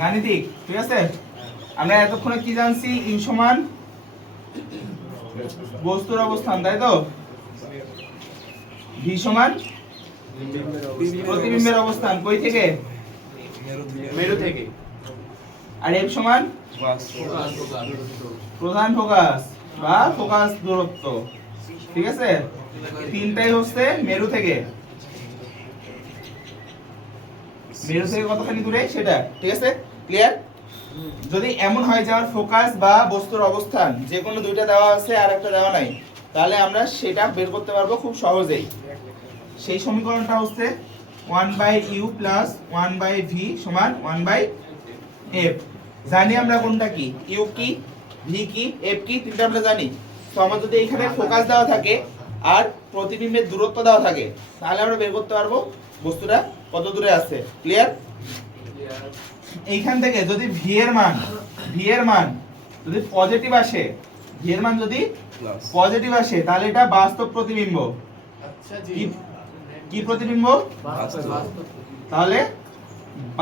গাণিতিক, ঠিক আছে। আমরা এতক্ষণে কি জানছি? ইউ সমান বস্তুর অবস্থান, তাই তো? ভি সমান প্রতিবিম্বের অবস্থান, কই থেকে? মেরু থেকে। আর এফ সমান প্রধান ফোকাস বা ফোকাস দূরত্ব, ঠিক আছে। তিনটাই হচ্ছে মেরু থেকে। মেরু থেকে কতখানি দূরে সেটা, ঠিক আছে, ক্লিয়ার। যদি এমন হয় যে আমার ফোকাস বা বস্তুর অবস্থান যে কোনো দুইটা দেওয়া আছে আর একটা দেওয়া নাই, তাহলে আমরা সেটা বের করতে পারবো খুব সহজেই। সেই সমীকরণটা হচ্ছে 1/u প্লাস 1/v সমান 1/f। জানি আমরা কোনটা কি, ইউ কি, ভি কি, এফ কি, তিনটা আমরা জানি। তো আমার যদি এখানে ফোকাস দেওয়া থাকে আর প্রতিবিম্বের দূরত্ব দেওয়া থাকে, তাহলে আমরা বের করতে পারবো বস্তুটা কত দূরে আছে, ক্লিয়ার। এইখান থেকে যদি ভি এর মান যদি পজিটিভ আসে, ভি এর মান যদি পজিটিভ আসে, তাহলে এটা বাস্তব প্রতিবিম্ব। আচ্ছা জি। কি প্রতিবিম্ব? তাহলে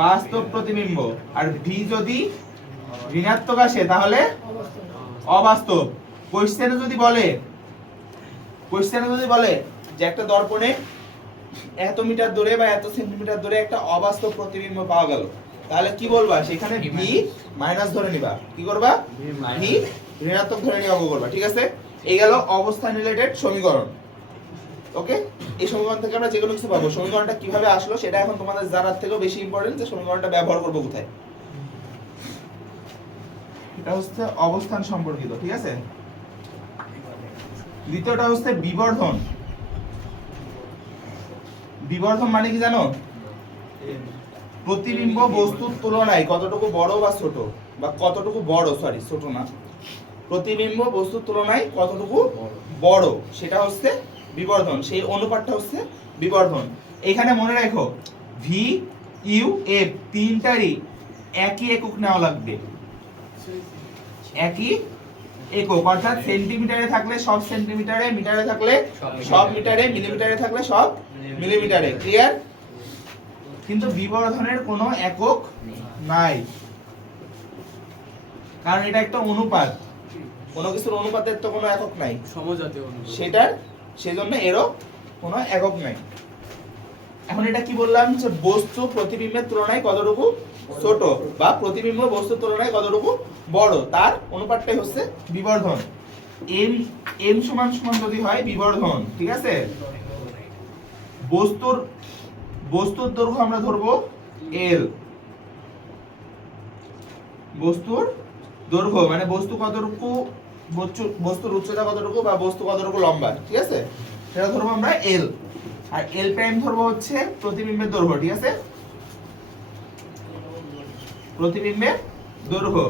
বাস্তব প্রতিবিম্ব। আর ভি যদি ঋণাত্মক আসে তাহলে অবাস্তব। কোশ্চেনে যদি বলে যে একটা দর্পণে এত মিটার দূরে বা এত সেন্টিমিটার দূরে একটা অবাস্তব প্রতিবিম্ব পাওয়া গেল, তাহলে কি বলবা? সেখানে ভি মাইনাস ধরে নিবা। কি করবা? ভি ঋণাত্মক ধরে নিয়ে অঙ্ক করবা, ঠিক আছে। এই গেল অবস্থান রিলেটেড সমীকরণ। ওকে, এই সমীকরণ থেকে আমরা যে কোনো কিছু পাবো। সমীকরণটা কিভাবে আসলো সেটা এখন তোমাদের জানার থেকেও বেশি ইম্পর্টেন্ট যে সমীকরণটা ব্যবহার করবো কোথায়। এটা হচ্ছে অবস্থান সম্পর্কিত, ঠিক আছে। দ্বিতীয়টা হচ্ছে বিবর্ধন। বিবর্ধন মানে কি জানো? প্রতিবিম্ব বস্তুর তুলনায় কতটুকু বড় বা ছোট, বা কতটুকু বড়, সরি ছোট না, প্রতিবিম্ব বস্তুর তুলনায় কতটুকু বড়, সেটা হচ্ছে বিবর্ধন। সেই অনুপাতটা হচ্ছে বিবর্ধন। এখানে মনে রাখো ভি, ইউ, এফ তিনটারই একই একক নেওয়া লাগবে। একই একক, অর্থাৎ সেন্টিমিটারে থাকলে সব সেন্টিমিটারে, মিটারে থাকলে সব মিটারে, মিলিমিটারে থাকলে সব মিলিমিটারে, ক্লিয়ার। কিন্তু বিবর্ধনের কোনো একক নাই, কারণ এটা একটা অনুপাত। কোনো কিছুর অনুপাতের তো কোনো একক নাই, সমজাতীয় অনুপাত সেটার, সেজন্য এরও কোনো একক নাই। এখন এটা কি বললাম যে বস্তু প্রতিবিম্বের তুলনায় কতটুকু ছোট বা প্রতিবিম্ব বস্তুর তুলনায় কতটুকু বড়, তার অনুপাতটাই হচ্ছে বিবর্ধন। এম এম সমান সমান যদি হয় বিবর্ধন, ঠিক আছে। বস্তুর দৈর্ঘ্য আমরা ধরবো এল। বস্তুর দৈর্ঘ্য মানে বস্তু কতটুকু, বস্তুর উচ্চতা কতটুকু বা বস্তু কতটুকু লম্বা, ঠিক আছে, সেটা ধরবো আমরা এল। আর এল প্রাইম ধরবো হচ্ছে প্রতিবিম্বের দৈর্ঘ্য, ঠিক আছে। প্রতিবিম্বের দৈর্ঘ্য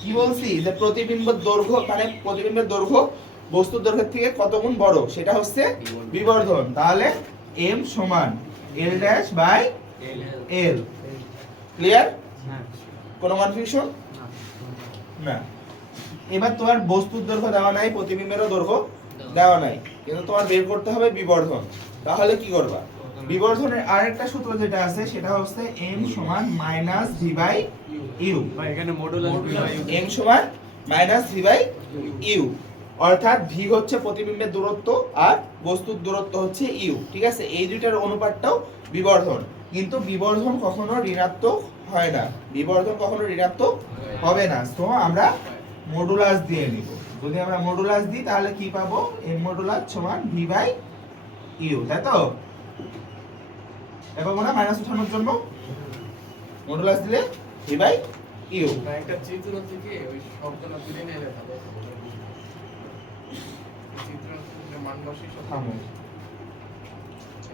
কি বলছি যে প্রতিবিম্বের দৈর্ঘ্য মানে প্রতিবিম্বের দৈর্ঘ্য বস্তুর দৈর্ঘ্যের থেকে কত গুণ বড়, সেটা হচ্ছে বিবর্ধন। তাহলে এম সমান এল ড্যাশ বাই এল, ক্লিয়ার। কোনো কনফিউশন না? এবার তোমার বস্তুর দৈর্ঘ্য দেওয়া নাই, প্রতিবিম্বেরও দৈর্ঘ্য দেওয়া নাই, কিন্তু তোমার বের করতে হবে বিবর্ধন। তাহলে কি করবা? বিবর্ধনের আরেকটা সূত্র যেটা আছে সেটা হচ্ছে m সমান মাইনাস ভি বাই ইউ। এখানে modulus v by u, m সমান মাইনাস ভি বাই ইউ, অর্থাৎ ভি হচ্ছে প্রতিবিম্বের দূরত্ব আর বস্তুর দূরত্ব হচ্ছে ইউ, ঠিক আছে। এই দুইটার অনুপাতটাও বিবর্ধন। কিন্তু বিবর্ধন কখনো ঋণাত্মক হয় না, বিবর্ধন কখনো ঋণাত্মক হবে না। তো আমরা মডুলাস দিয়ে নিব। যদি আমরা মডুলাস দিই তাহলে কি পাবো? m মডুলাস সমান ভি বাই ইউ, তাই তো? দেখো না মাইনাস উঠানোর জন্য মডুলাস দিলে ভি বাই ইউ। একটা চিত্র থেকে ওই শব্দটা তুলে নিয়ে যেতে হবে। চিত্র থেকে মান বসিয়ে সব থামো,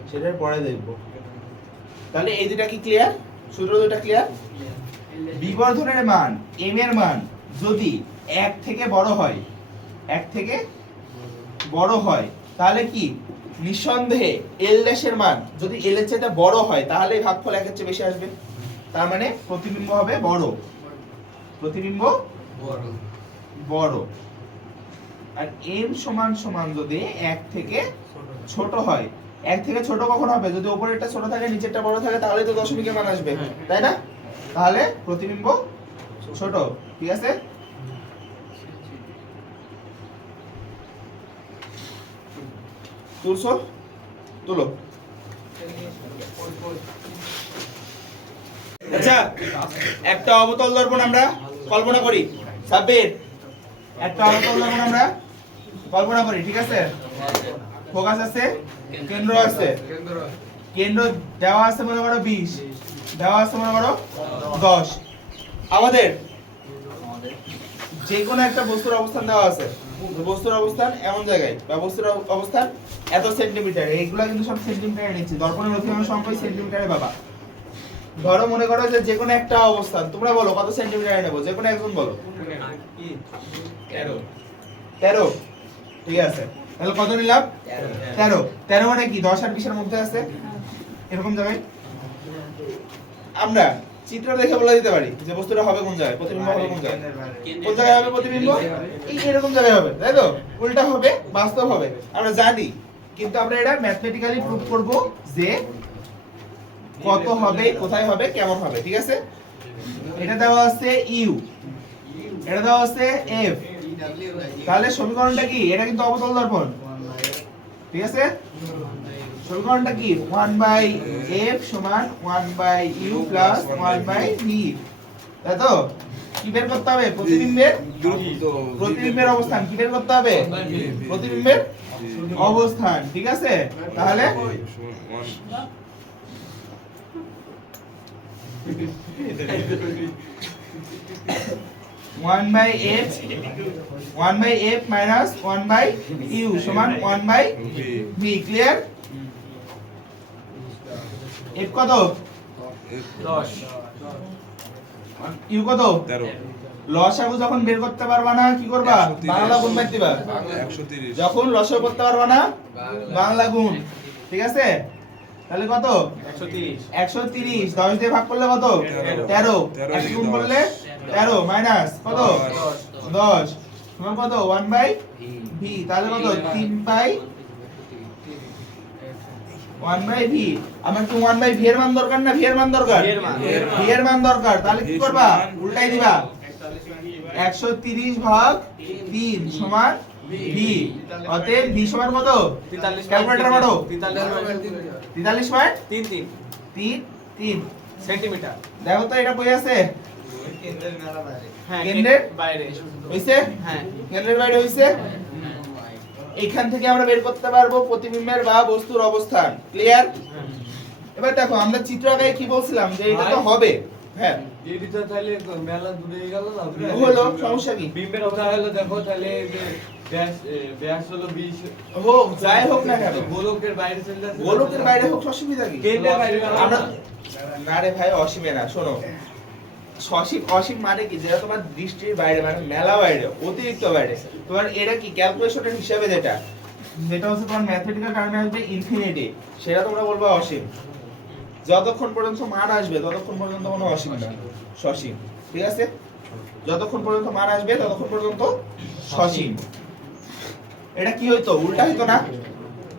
সেটার পরে দেখব। তাহলে এই দুটো কি ক্লিয়ার? সূত্র দুটো ক্লিয়ার? বিবর্ধনের মান m এর মান যদি 1 থেকে বড় হয়, 1 থেকে বড় হয়, তাহলে কি নিঃসন্দেহে l ড্যাশের মান যদি l এর চেয়ে বড় হয় তাহলে ভাগফল 1 এর চেয়ে বেশি আসবে। তার মানে প্রতিবিম্ব হবে বড়, প্রতিবিম্ব বড়। আর m সমান সমান যদি 1 থেকে ছোট হয়, এক থেকে ছোট কখন হবে? যদি উপরেরটা ছোট থাকে নিচেরটা বড় থাকে তাহলেই তো দশমিকের মান আসবে, তাই না? তাহলে প্রতিবিম্ব ছোট, ঠিক আছে? তুলছো? তুলো। আচ্ছা, একটা অবতল দর্পণ আমরা কল্পনা করি। সাব্বির, একটা অবতল দর্পণ আমরা কল্পনা করি, ঠিক আছে? ফোকাস আছে, কেন্দ্র আছে। কেন্দ্র দেওয়া আছে মনে করো 20, দেওয়া আছে মনে করো 10। আমাদের যে কোনো একটা বস্তুর অবস্থান দেওয়া আছে, বস্তুর অবস্থান এমন জায়গায় বা বস্তুর অবস্থান এত সেন্টিমিটার, এইগুলা কিন্তু সব সেন্টিমিটারে নিচ্ছি, দর্পণের অধিকাংশ অঙ্কই সেন্টিমিটারে বাবা। ধরো মনে করো যে কোনো একটা অবস্থান, তোমরা বলো কত সেন্টিমিটারে নেবো, যে কোনো একজন বলো। 13, ঠিক আছে। তাহলে কত নিলাম? 13। 13 মানে কি 10 আর 20 এর মধ্যে আছে, এরকম জায়গায় আমরা চিত্র দেখে বলে দিতে পারি যে বস্তুটা হবে কোন জায়গায়, প্রতিবিম্ব হবে কোন জায়গায়। কোন জায়গায় হবে প্রতিবিম্ব? এই এরকম জায়গায় হবে, তাই তো? উল্টা হবে, বাস্তব হবে, আমরা জানি। কিন্তু আমরা এটা ম্যাথমেটিক্যালি প্রুফ করব যে কত হবে, কোথায় হবে, কেমন হবে, ঠিক আছে? এটা দেওয়া আছে ইউ, এটা দেওয়া আছে এফ। তাহলে সমীকরণটা কি? এটা কিন্তু অবতল দর্পণ, ঠিক আছে? সমীকরণটা কি? 1/f সমান 1/u প্লাস 1/v, তাই তো? কি বের করতে হবে? প্রতিবিম্বের অবস্থান কি বের করতে হবে? প্রতিবিম্বের অবস্থান, ঠিক আছে? তাহলে 1/f minus 1/u সমান 1/v, ক্লিয়ার? f কত? 10, u কত? 13, লসাগু যখন বের করতে পারবা না কি করবা? বাংলা গুণ বাদ দিবা। 130, যখন লসাগু করতে পারবা না বাংলা গুণ, ঠিক আছে? তাহলে কত? 130 10 দিয়ে ভাগ করলে কত? 13 1 গুণ করলে 13 মাইনাস কত? 10 সমান কত? 1/v, তাহলে কত? 1/v। আমার কি 1/v এর মান দরকার না v এর মান দরকার? v এর মান দরকার, তাহলে কি করবা? উল্টাই দিবা। 130 ভাগ 3 সমান v, অতএব v সমান কত? ক্যালকুলেটর মারো। 43.33 সেন্টিমিটার। দেখো তো এটা কই আছে? হ্যাঁ, কেন্দ্রের বাইরে। হইছে? হ্যাঁ। কেন্দ্রের বাইরে হইছে। এইখান থেকে আমরা বের করতে পারবো প্রতিবিম্বের বা বস্তুর অবস্থান, ক্লিয়ার? এবার দেখো আমরা চিত্র আঁকায় কি বলছিলাম যে এটা তো হবে, হ্যাঁ এডিটা তাহলে মেলা দূরে গেল না হলো, সমস্যা কি? বিম্বের কথা হলো, দেখো তাহলে যে ব্যাস হলো 20, হোক যাই হোক না কেন, গোলকের বাইরে চলে যাচ্ছে, গোলকের বাইরে হোক, অসুবিধা কি? কেন্দ্রের বাইরে আমরা না রে ভাই, অসীমে না, শোনো সসীম অসীম মানে কি? যেটা তোমার দৃষ্টির বাইরে, মানে মেলা বাইরে, অতিরিক্ত বাইরে। তোমার এটা কি ক্যালকুলেশনের হিসাবে যেটা হচ্ছে তোমার ম্যাথমেটিক্যাল টার্মে আসবে ইনফিনিটি, সেটা তোমরা বলবা অসীম। যতক্ষণ পর্যন্ত মান আসবে ততক্ষণ পর্যন্ত কোনো অসীম না, সসীম, ঠিক আছে? যতক্ষণ পর্যন্ত মান আসবে ততক্ষণ পর্যন্ত সসীম। এটা কি হইতো? উল্টা হইতো না?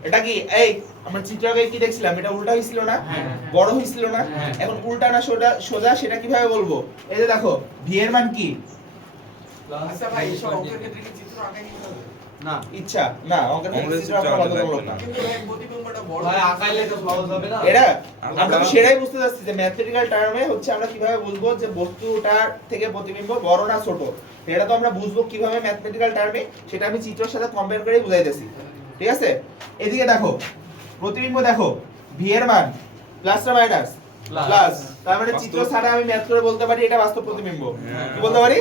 এটা কি এই আমরা চিত্রকে কি দেখছিলাম? এটা উল্টা হইছিল না? বড় হইছিল না? এখন উল্টা না সোজা সেটা কিভাবে বলবো? এই যে দেখো v এর মান কি? আচ্ছা ভাই, এসব অঙ্কের ক্ষেত্রে কি চিত্র আঁকা কি হবে? না ইচ্ছা না, অঙ্কের ক্ষেত্রে চিত্র আঁকা বাধ্যতামূলক না। কিন্তু ভাই প্রতিবিম্বটা বড়। ভাই আঁকাইলে তো সহজ হবে না। এটা আমরা তো সেটাই বুঝতে যাচ্ছি যে ম্যাথমেটিক্যাল টার্মে হচ্ছে আমরা কিভাবে বুঝবো যে বস্তুটার থেকে প্রতিবিম্ব বড় না ছোট। এটা তো আমরা বুঝবো কিভাবে ম্যাথমেটিক্যাল টার্মে, সেটা আমি চিত্রের সাথে কম্পেয়ার করে বুঝাইতেছি, ঠিক আছে? এদিকে দেখো প্রতিবিম্ব, দেখো v এর মান প্লাস না মাইনাস? প্লাস। তার মানে চিত্র ছাড়া আমি ম্যাথ করে বলতে পারি এটা বাস্তব প্রতিবিম্ব। কি বলতে পারি?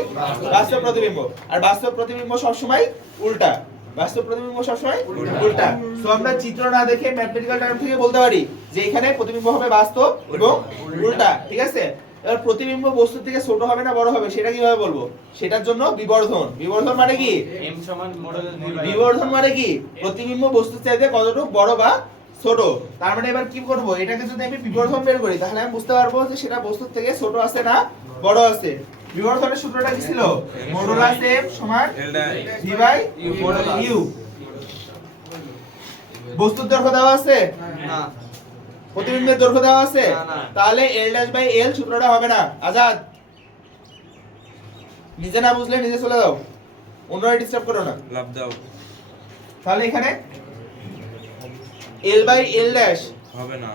বাস্তব প্রতিবিম্ব। আর বাস্তব প্রতিবিম্ব সবসময় উল্টা, বাস্তব প্রতিবিম্ব সবসময় উল্টা। সো আমরা চিত্র না দেখে ম্যাথমেটিক্যাল টার্ম থেকে বলতে পারি যে এখানে প্রতিবিম্ব হবে বাস্তব এবং উল্টা, ঠিক আছে? এবার প্রতিবিম্ব বস্তু থেকে ছোট হবে না বড় হবে সেটা কিভাবে বলবো? সেটার জন্য বিবর্ধন। বিবর্ধন মানে কি? m সমান মডেলের বিবর্ধন মানে কি? প্রতিবিম্ব বস্তুর চাইতে কতটুকু বড় বা ছোট। তার মানে এবার কি করব? এটাকে যদি আমি বিবর্ধন বের করি তাহলে আমি বুঝতে পারবো যে সেটা বস্তুর থেকে ছোট আছে না বড় আছে। বিবর্ধনের সূত্রটা কি ছিল? মডুলাস f সমান v বাই u। বস্তুর দৈর্ঘ্য দেওয়া আছে? না প্রতিবিম্বের দৈর্ঘ্য দেওয়া আছে? না, না। তাহলে l'/l সূত্রটা হবে না। আজাদ, নিজে না বুঝলে নিজে চলে যাও, অন্যরা ডিস্টার্ব করো না। লাভ দাও তাহলে এখানে l/l' হবে না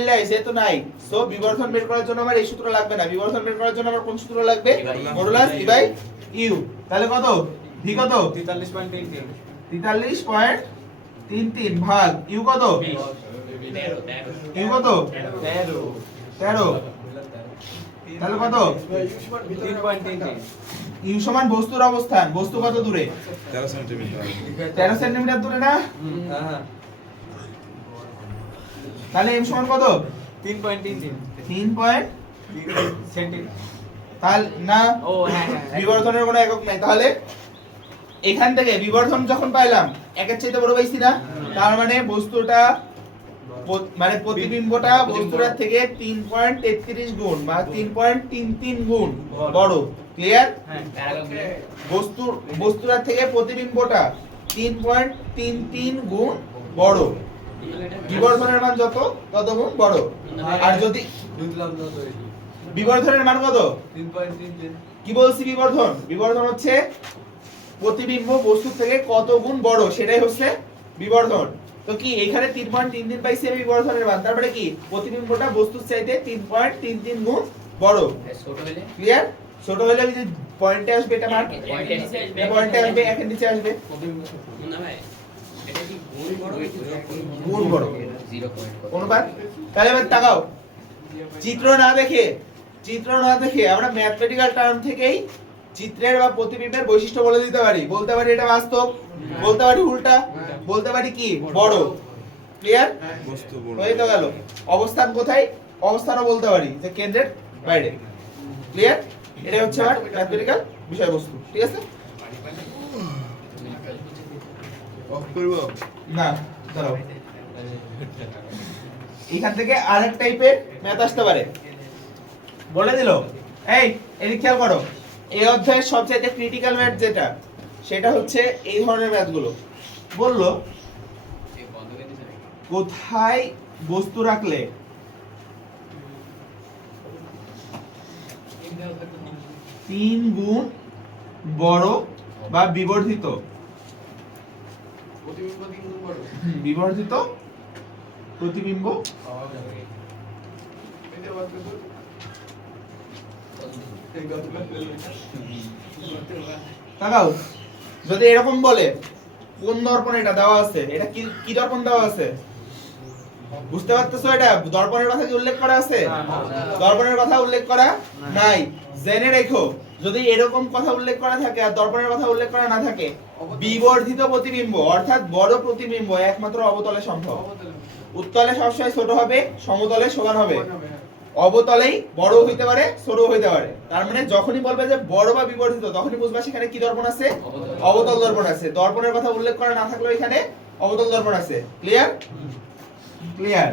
l/l' যেহেতু নাই, সো বিবর্ধন বের করার জন্য আমার এই সূত্র লাগবে না। বিবর্ধন বের করার জন্য আমার কোন সূত্র লাগবে? Modulus v/u। তাহলে কত? v কত? 43.33 43.33 ভাগ u কত? u কত? 13। তাহলে কত? 3.33 u সমান বস্তুর অবস্থান। বস্তু কত দূরে? 13 সেন্টিমিটার 13 সেন্টিমিটার দূরে না? হ্যাঁ তাহলে m সমান কত? 3.33 3 সেন্টিমিটার তাহলে না, ও হ্যাঁ হ্যাঁ বিবর্ধনের কোনো একক নাই। তাহলে এখান থেকে বিবর্ধন যখন পাইলাম একের চাইতে বড় পাইছি না, তার মানে বস্তুটা মানে প্রতিবিম্বটা বস্তুটার থেকে 3.33 গুণ বা 3.33 গুণ বড়। ক্লিয়ার? হ্যাঁ বস্তুটার থেকে প্রতিবিম্বটা 3.33 গুণ বড়। বিবর্ধনের মান যত তত গুণ বড়। আর যদি বুঝলাম না তো বিবর্ধনের মান কত? 3.33 কি বলছি? বিবর্ধন হচ্ছে প্রতিবিম্ব বস্তু থেকে কত গুণ বড়, সেটাই হচ্ছে বিবর্ধন। তো কি এখানে 3.33 পাইছি আমি বিবর্ধনের মান, তার মানে কি প্রতিবিম্বটা বস্তুর চাইতে 3.33 গুণ বড়। ছোট হলে ক্লিয়ার? ছোট হলে ওই যে পয়েন্টে আসবে এটা মান, পয়েন্টে আসবে, একের নিচে আসবে না ভাই, এটা কি গুণ বড় গুণ বড় 0.5 অনুপাত। তাহলে এবার তাকাও, চিত্র না দেখে আমরা ম্যাথমেটিক্যাল টার্ম থেকেই চিত্রের বা প্রতিবিম্বের বৈশিষ্ট্য বলে দিতে পারি। বলতে পারি এটা বাস্তব, বলতে পারি উল্টা, বলতে পারি কি বড়। ক্লিয়ার? বস্তু বড় হয়ে তো গেল। অবস্থান কোথায়? অবস্থানও বলতে পারি যে কেন্দ্রের বাইরে। ক্লিয়ার? এটা হচ্ছে আমার ম্যাথমেটিক্যাল বিষয়বস্তু। ঠিক আছে? অফ করব না, দাঁড়াও, এখান থেকে আরেক টাইপের ম্যাথ আসতে পারে। বলে দিল, এই এদিক খেয়াল করো, এই অধ্যায়ের সবচেয়ে ক্রিটিক্যাল ম্যাথ যেটা, সেটা হচ্ছে এই ধরনের ম্যাথগুলো। বললো কোথায় বস্তু রাখলে 3 গুণ বড় বা বিবর্ধিত প্রতিবিম্ব 3 গুণ বড়। বিবর্ধিত প্রতিবিম্ব এটা বাদ করে দাও। এই গতকাল তাকাও, যদি এরকম বলে কোন দর্পণে এটা দেওয়া আছে, এটা কি কি দর্পণ দেওয়া আছে? বুঝতে পারতেছো? এটা দর্পণের কথা কি উল্লেখ করা আছে? দর্পণের কথা উল্লেখ করা নাই। জেনে রেখো, যদি এরকম কথা উল্লেখ করা থাকে আর দর্পণের কথা উল্লেখ করা না থাকে, বিবর্ধিত প্রতিবিম্ব অর্থাৎ বড় প্রতিবিম্ব একমাত্র অবতলে সম্ভব। উত্তলে সবসময় ছোট হবে, সমতলে সমান হবে। অবতলেই বড় হইতে পারে, ছোট হইতে পারে। তার মানে যখনই বলবে যে বড় বা বিবর্ধিত, তখনই বুঝবা সেখানে কি দর্পণ আছে? অবতল দর্পণ আছে। দর্পণের কথা উল্লেখ করা না থাকলেও এখানে অবতল দর্পণ আছে। ক্লিয়ার? ক্লিয়ার।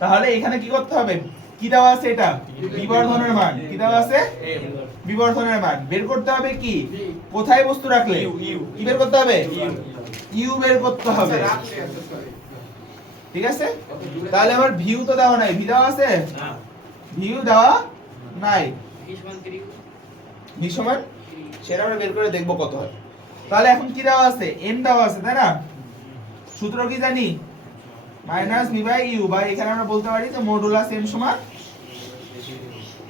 তাহলে এখানে কি করতে হবে? কি দেওয়া আছে? এটা বিবর্ধনের মান। কি দেওয়া আছে? বিবর্ধনের মান বের করতে হবে। কি কোথায় বস্তু রাখলে কি বের করতে হবে? ইউ বের করতে হবে। রাখলে আছে সরি। ঠিক আছে? তাহলে আমার ভিউ তো দেওয়া নাই, ভি দেওয়া আছে? ভিউ দেওয়া নাই। ভি সমান সেটা আমরা বের করে দেখব কত হয়। তাহলে এখন কি দেওয়া আছে? এম দেওয়া আছে, তাই না? সূত্র কি জানি? মাইনাস ভি বাই ইউ, বা এখানে আমরা বলতে পারি যে মডুলাস এম সমান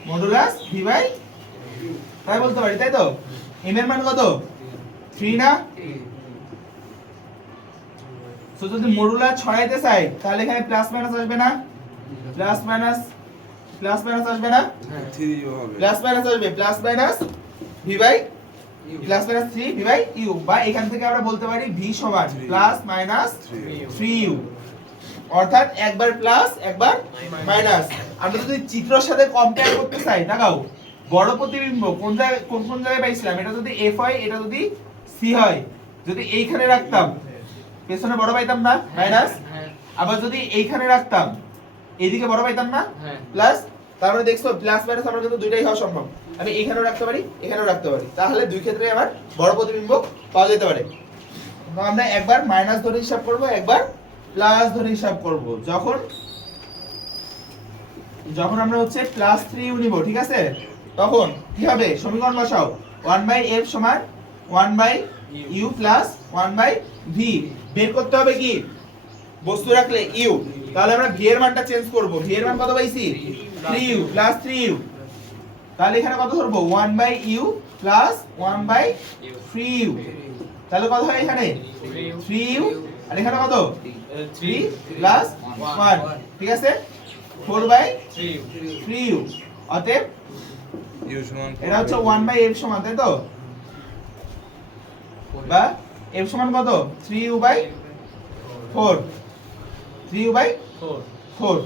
মডুলাস ভি বাই, তাই বলতে পারি, তাই তো? এম এর মান কত? 3 না? সো যদি মডুলাস ছড়াইতে চাই তাহলে এখানে প্লাস মাইনাস আসবে না? প্লাস মাইনাস আসবে না? 3 হবে প্লাস মাইনাস আসবে, plus minus v by plus minus 3 v by u, বা এখান থেকে আমরা বলতে পারি ভি সমান প্লাস মাইনাস 3 ইউ, অর্থাৎ একবার প্লাস একবার মাইনাস। আমরা যদি চিত্রের সাথে কম্পেয়ার করতে চাই, দেখাও বড় প্রতিবিম্ব কোন জায়গায় কোন জায়গায় পাইছিলাম? এটা যদি এফ হয়, এটা যদি সি হয়, যদি এইখানে রাখতাম পেছনে বড় পাইতাম না? মাইনাস। আবার যদি এইখানে রাখতাম এইদিকে বড় পাইতাম না? প্লাস। তারপরে দেখছো প্লাস মাইনাস আমরা কিন্তু দুইটাই হওয়া সম্ভব। আমি এখানেও রাখতে পারি, এখানেও রাখতে পারি, তাহলে দুই ক্ষেত্রে আমার বড় প্রতিবিম্ব পাওয়া যেতে পারে। তো আমরা একবার মাইনাস ধরে হিসাব করব, একবার প্লাস ধরে হিসাব করব। যখন আমরা হচ্ছে প্লাস 3 নিব, ঠিক আছে, তখন কি হবে? সমীকরণ বসাও, 1/f সমান 1/u প্লাস 1/v। বের করতে হবে কি? বস্তু রাখলে u, তাহলে আমরা v এর মানটা চেঞ্জ করব। v এর মান কত পাইছি? 3u plus 3u। তাহলে এখানে কত ধরবো? 1/u plus 1/3u। তাহলে কত হয় এখানে? 3u। আর এখানে কত? 3 প্লাস 1, ঠিক আছে, 4/3u। অতএব ইউ সমান এটা হচ্ছে 1/f সমান, তাই তো? বা f সমান কত? 3u/4, 3u/4।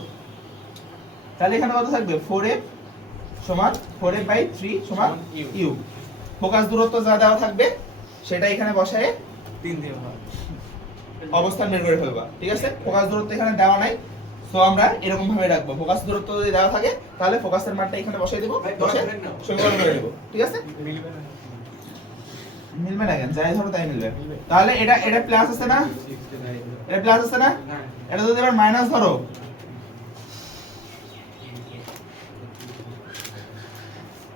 তাহলে এখানে কত থাকবে? 4f সমান 4f/3 সমান u। ফোকাস দূরত্ব যা দেওয়া থাকবে সেটা এখানে বসায়ে 3 দিয়ে ভাগ। অবস্থান বের করে ফেলবা, ঠিক আছে? ফোকাস দূরত্ব এখানে দেওয়া নাই, তো আমরা এরকম ভাবে রাখবো। ফোকাস দূরত্ব যদি দেওয়া থাকে তাহলে ফোকাসের মানটা এখানে বসাই দেব, বসে সমীকরণ করে দেব, ঠিক আছে? মিলবে না। মিলবে না কেন? যাই ধরো তাই মিলবে। তাহলে এটা প্লাস আছে না? এটা প্লাস আছে না? হ্যাঁ। এটা যদি এবার মাইনাস ধরো,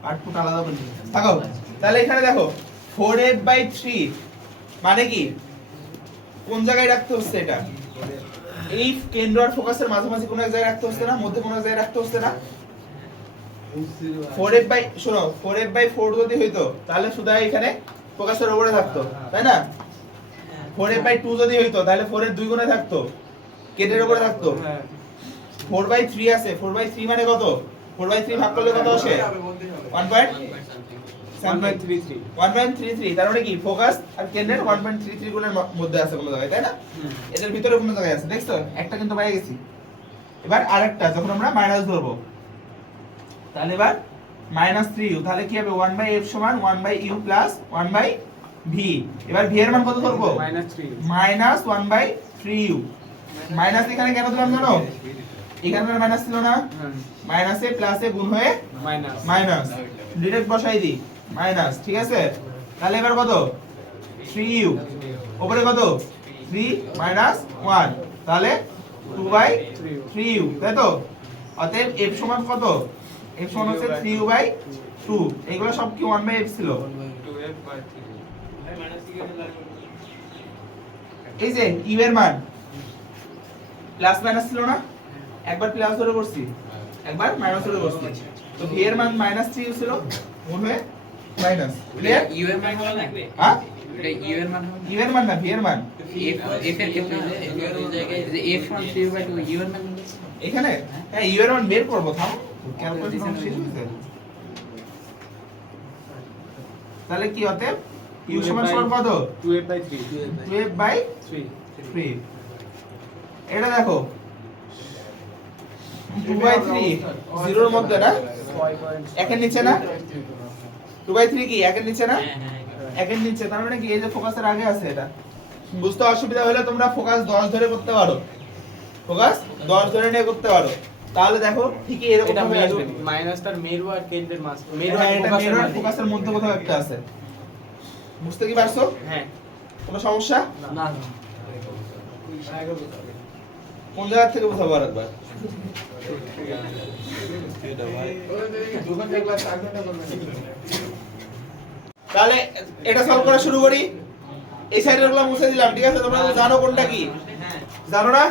আউটপুট আলাদা বলি থাকো। তাহলে এখানে দেখো 4f/3 মানে কি? কোন জায়গায় রাখতে হচ্ছে এটা? এই কেন্দ্র আর ফোকাসের মাঝামাঝি কোন এক জায়গায় রাখতে হচ্ছে না? মধ্যে কোন এক জায়গায় রাখতে হচ্ছে না? 4f/4 যদি হইতো তাহলে শুধু এখানে ফোকাসের উপরে থাকতো, তাই না? 4f/2 যদি হইতো তাহলে 4 এর 2 গুণে থাকতো, কেন্দ্রের উপরে থাকতো। হ্যাঁ। 4/3 আছে, 4/3 মানে কত? 4/3 ভাগ করলে কত আসে? 1.33। 1.33, তার মানে কি ফোকাস আর কেন্দ্রের 1.33 গুণের মধ্যে আছে কোন জায়গায়, তাই না? এদের ভিতরে কোন জায়গায় আছে, দেখছো? একটা কিন্তু পেয়ে গেছি। এবার আরেকটা যখন আমরা মাইনাস ধরবো, তাহলে এবার -3u, তাহলে কি হবে? 1/f সমান 1/u প্লাস 1/v। এবার v এর মান কত ধরবো? -3। -1/3u। মাইনাস এখানে কেন দিলাম জানো? এখানে মাইনাস ছিল না, হ্যাঁ। মাইনাসে প্লাসে গুণ হয়ে মাইনাস। মাইনাস, ডিরেক্ট বসাই দি মাইনাস, ঠিক আছে? তাহলে এবার কত? 3u উপরে কত? 3 - 1, তাহলে 2/3u, তাই তো? অতএব f সমান কত? f সমান হচ্ছে 3u/2। এগুলো সব কি 1/f ছিল? 2f/3। এই যে u এর মান প্লাস মাইনাস ছিল না? একবার প্লাস ধরে করছি, একবার মাইনাস ধরে করছি। তো v এর মান -3u ছিল, গুণ হয়ে মাইনাস। ক্লিয়ার? ইউ এর মান কত লাগবে? হ্যাঁ? এটা ইউ এর মান হবে u এর মান না, v এর মান। এফ এফ এর ক্ষেত্রে এই জায়গায় যে এফ সমান 3/2 ইউ এর মান হবে এখানে হ্যাঁ u এর মান বের করব, থাম। ক্যালকুলেশন শেষ হয়েছে। তাহলে কি হতে? u সমান কত? 2f/3। 2f/3। এটা দেখো 2/3 0 এর মধ্যে না, 1 এর নিচে না? 2/3 কি 1 এর নিচে না? হ্যাঁ হ্যাঁ 1 এর নিচে, তার মানে কি এই যে ফোকাসের আগে আছে এটা। বুঝতে অসুবিধা হলে তোমরা ফোকাস 10 ধরে করতে পারো, ফোকাস 10 ধরে নিয়ে করতে পারো। তাহলে দেখো ঠিক এরকম এটা ভাবে আসবে। মাইনাসটার মেরু আর কেন্দ্রের মাঝ, মেরু হ্যাঁ, আর এটা ফোকাসের মেরু আর মাঝে। ফোকাসের মধ্যে কোথাও একটা আছে। বুঝতে কি পারছো? হ্যাঁ। কোনো সমস্যা? না। কোন জায়গা থেকে বোঝাবো আরেকবার? এটা ভাই তাহলে এটা সলভ করা শুরু করি। এই সাইডের গুলো মুছে দিলাম, ঠিক আছে? তোমরা তো জানো কোনটা কি, জানো না?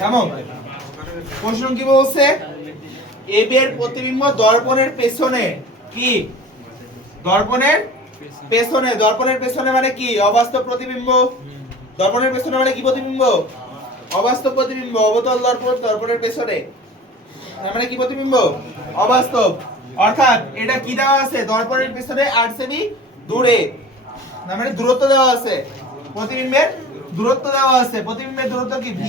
কেমন? প্রশ্ন কি বলছে? AB এর প্রতিবিম্ব দর্পণের পেছনে কি? দর্পণের পেছনে। দর্পণের পেছনে মানে কি? অবাস্তব প্রতিবিম্ব। দর্পণের পেছনে মানে কি প্রতিবিম্ব? অবাস্তব প্রতিবিম্ব। অবতল দর্পণ দর্পণের পেছনে, তার মানে কি প্রতিবিম্ব? অবাস্তব। অর্থাৎ এটা কি দেওয়া আছে? দর্পণের পেছনে 8 সেমি দূরে, তার মানে দূরত্ব দেওয়া আছে, প্রতিবিম্বের দূরত্ব দেওয়া আছে। প্রতিবিম্বের দূরত্ব কি? v।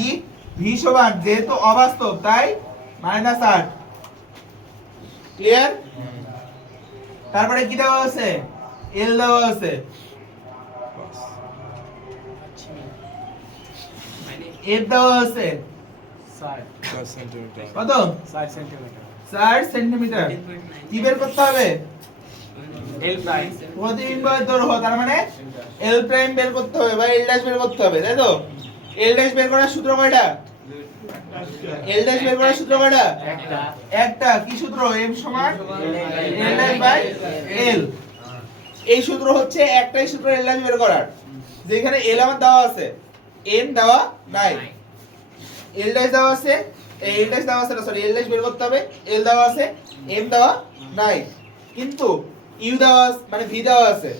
v সমান, যেহেতু অবাস্তব তাই -8। ক্লিয়ার? তারপরে কি দেওয়া আছে? l দেওয়া আছে, f দেওয়া আছে 60 সেন্টিমিটার। কত? 60 সেন্টিমিটার। 4 সেন্টিমিটার। কি বের করতে হবে? এল প্রাইম প্রতিবিম্বের দৈর্ঘ্য তার মানে এল প্রাইম বের করতে হবে বা এল ড্যাশ বের করতে হবে, তাই তো? এল ড্যাশ বের করার সূত্র কয়টা? এল ড্যাশ বের করার সূত্র কয়টা? একটা। কি সূত্র? m সমান এল ড্যাশ বাই এল। এই সূত্র হচ্ছে একটাই সূত্র এল ড্যাশ বের করার, যেখানে এল আমার দেওয়া আছে, m দেওয়া নাই। এল ড্যাশ দেওয়া আছে, এল ড্যাশ দেওয়া আছে না, সরি এল ড্যাশ বের করতে হবে, এল দেওয়া আছে, m দেওয়া নাই, কিন্তু ইউ দেওয়া আছে, মানে ভি দেওয়া আছে,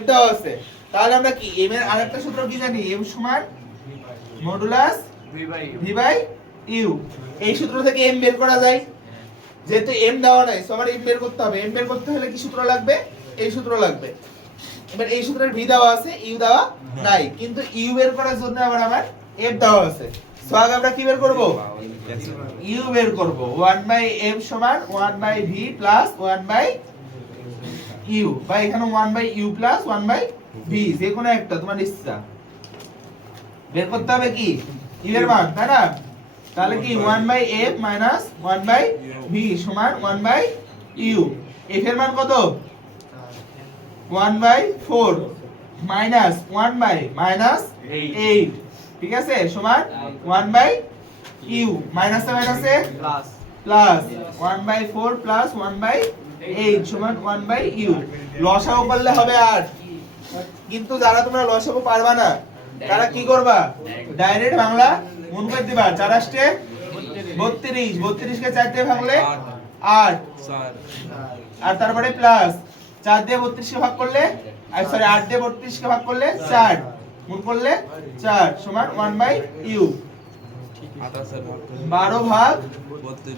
f দেওয়া আছে। তাহলে আমরা কি m এর আরেকটা সূত্র কি জানি? m সমান মডুলাস v বাই ইউ। এই সূত্র থেকে m বের করা যায়, যেহেতু m দেওয়া নাই সো আমার m বের করতে হবে। m বের করতে হলে কি সূত্র লাগবে? এই সূত্র লাগবে। এবার এই সূত্রের v দেওয়া আছে, ইউ দেওয়া নাই, কিন্তু ইউ বের করার জন্য আবার আমার f দেওয়া আছে। সো আগে আমরা কি বের করব? ইউ বের করব। 1 বাই m সমান 1 by v plus 1 by u, বা এখানে 1 by u plus 1 by v, যে কোনো একটা তোমার ইচ্ছা। বের করতে হবে কি ইউ এর মান, তাই না? তাহলে কি 1 by f minus 1 by v সমান 1 বাই ইউ। f এর মান কত? 1 বাই 4 মাইনাস 1 বাই মাইনাস 8, ঠিক আছে, সমান 1 বাই ইউ। মাইনাসে মাইনাসে plus plus 1 by 4 plus 1 by 8 সমান 1 বাই ইউ। লসাগু করলে হবে 8, কিন্তু যারা তোমরা লসাগু পারবা না তারা কি করবা? ডাইরেক্ট বাংলা গুণ করে দিবা। 4 আষ্টে 32, 32 কে 4 দিয়ে ভাঙলে 8, 4 আর তারপরে প্লাস 4 দিয়ে 32 কে ভাগ করলে, সরি 8 দিয়ে 32 কে ভাগ করলে 4, গুণ করলে 4 সমান 1 বাই ইউ। 12 ভাগ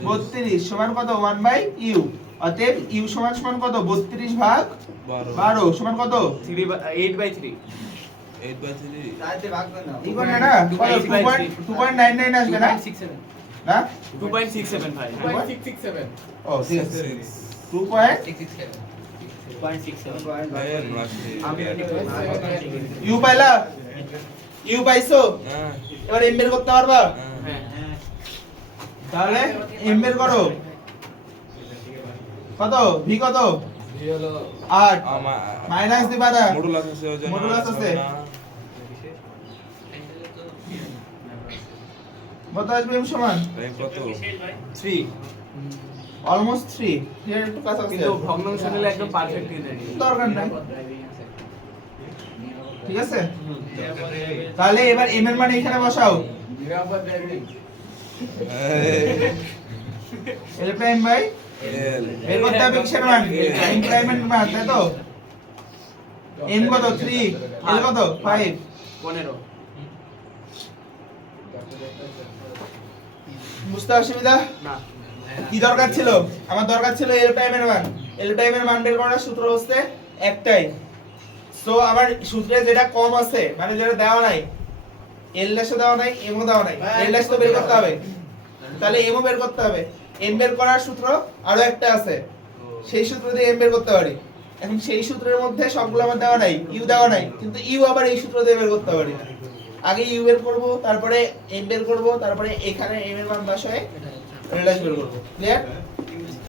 32 সমান কত? 1 বাই ইউ। অতএব ইউ সমান সমান কত? 32 ভাগ 12 সমান কত? 8 বাই 3 8 by 3 কি করবে না? 2.99 আসবে না? 2.67 না? 2.67 ভাই 2.667 ও ঠিক আছে, 6 2.667 ভাইয়ের রাশি ইউ পাইলা? ইউ পাইছো? হ্যাঁ এবার এম বের করতে পারবা? হ্যাঁ তাহলে এম বের করো। কত? ভি কত? 8 আমার মাইনাস দিবা না, মডুলাস আছে ওই জন্য মডুলাস আছে। কত আসবে এম সমান? এই কত 3 অলমোস্ট 3, এর একটু কাছাকাছি কিন্তু আছে। ভগ্নাংশ নিলে একদম পারফেক্ট হয়ে যায় দরকার নাই, ঠিক আছে। তাহলে এবার এম এর মান এখানে বসাও। এল প্রাইম বাই এল বের করতে হবে কিসের মান? এম প্রাইমের মান, তাই তো? এম কত? 3, এল কত? 5। 15 বুঝতে অসুবিধা? না কি দরকার ছিল? আমার দরকার ছিল এল প্রাইমের মান। এল প্রাইমের মান বের করার সূত্র হচ্ছে একটাই। সো আমার সূত্রে যেটা কম আছে, মানে যেটা দেওয়া নাই, এল ড্যাশও দেওয়া নাই, এমও দেওয়া নাই, এল ড্যাশ তো বের করতে হবে, তাহলে এমও বের করতে হবে। এম বের করার সূত্র আরো একটা আছে, সেই সূত্র দিয়ে এম বের করতে পারি। এখন সেই সূত্রের মধ্যে সবগুলো আমার দেওয়া নাই, ইউ দেওয়া নাই, কিন্তু ইউ আবার এই সূত্র দিয়ে বের করতে পারি। আগে ইউ বের করব, তারপরে এম বের করব, তারপরে এখানে এম এর মান বসায় এল ড্যাশ বের করব। ক্লিয়ার?